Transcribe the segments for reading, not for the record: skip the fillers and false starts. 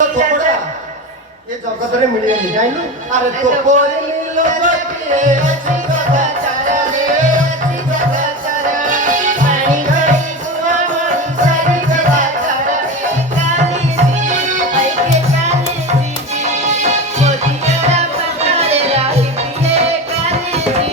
थोपड़ा ये जगत रे मिलिए नहीं जाइनु अरे तो कोरे नीलो जटिए अच्छी जगह चारा रे अच्छी जगह चारा पानी गई बुआ मन सारी जगह चारा रे काली जी आई के काली जी मोदिया पकारे राही पिए काली जी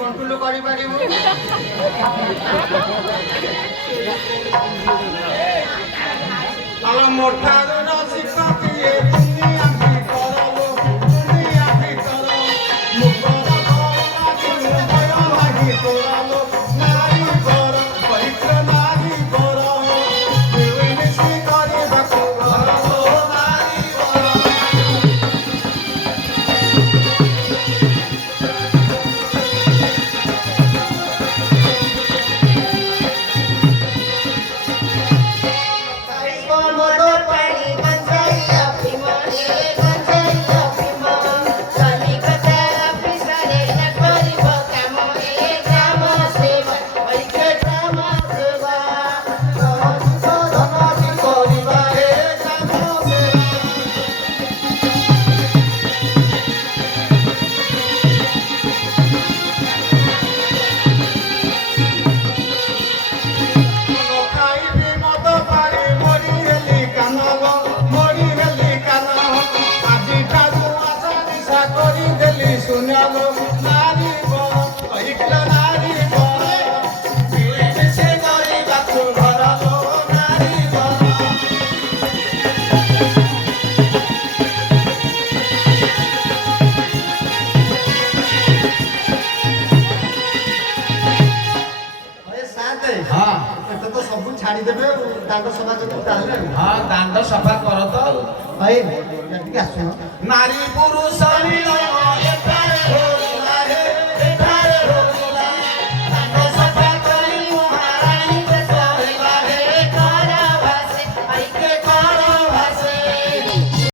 कंट्रोल करि पारिबो आला मोठा न सिखतिए दुनिया की करलो दुनिया की करो मुगरा कोना भयो लागि करलो नारी कर पवित्र नारी कर देवनी सी करि बाको करलो नारी कर छाड़ी देबे दांड सफा कर ताले हां दांड सफा कर तो भाई ठीक आसो नारी पुरुष मिलन